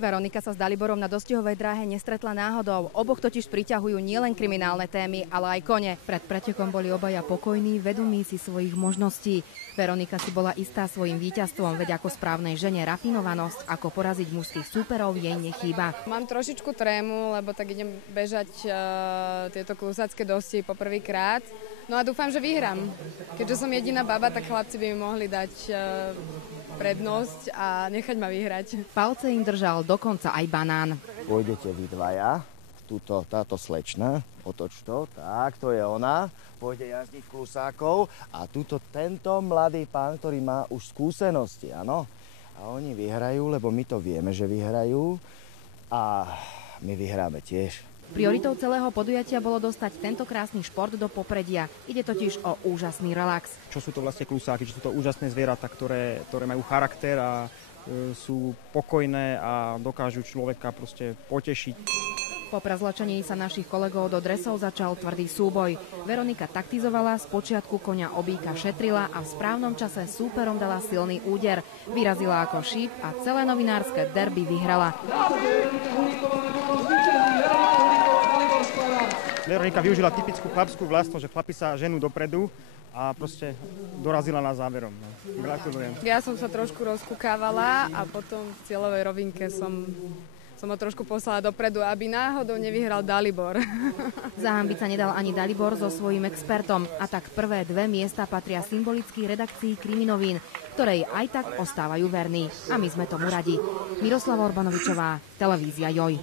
Veronika sa s Daliborom na dostihovej dráhe nestretla náhodou. Oboch totiž priťahujú nielen kriminálne témy, ale aj kone. Pred pretekom boli obaja pokojní, vedomí si svojich možností. Veronika si bola istá svojim víťazstvom, veď ako správnej žene rafinovanosť, ako poraziť mužských súperov, jej nechýba. Mám trošičku trému, lebo tak idem bežať tieto klusácké dosti poprvýkrát. No a dúfam, že vyhrám. Keďže som jediná baba, tak chlapci by mi mohli dať prednosť a nechať ma vyhrať. Palce im držal dokonca aj banán. Pôjdete vy dvaja, táto slečna, otoč to, tak, to je ona, pôjde jazdiť klusákov a tento mladý pán, ktorý má už skúsenosti, áno. A oni vyhrajú, lebo my to vieme, že vyhrajú a my vyhráme tiež. Prioritou celého podujatia bolo dostať tento krásny šport do popredia. Ide totiž o úžasný relax. Čo sú to vlastne klusáky? Čo sú to úžasné zvieratá, ktoré majú charakter a sú pokojné a dokážu človeka proste potešiť. Po prezlačení sa našich kolegov do dresov začal tvrdý súboj. Veronika taktizovala, spočiatku koňa Obíka šetrila a v správnom čase súperom dala silný úder. Vyrazila ako šíp a celé novinárske derby vyhrala. Veronika využila typickú chlapskú vlastnosť, že chlapi sa ženú dopredu a proste dorazila na záverom. Gratulujem. Ja som sa trošku rozkúkávala a potom v cieľovej rovinke som ho trošku poslala dopredu, aby náhodou nevyhral Dalibor. Zahanbiť sa nedal ani Dalibor so svojím expertom a tak prvé 2 miesta patria symbolický redakcii Kriminovín, ktorej aj tak ostávajú verní. A my sme tomu radi. Miroslava Urbanovičová, televízia JOJ.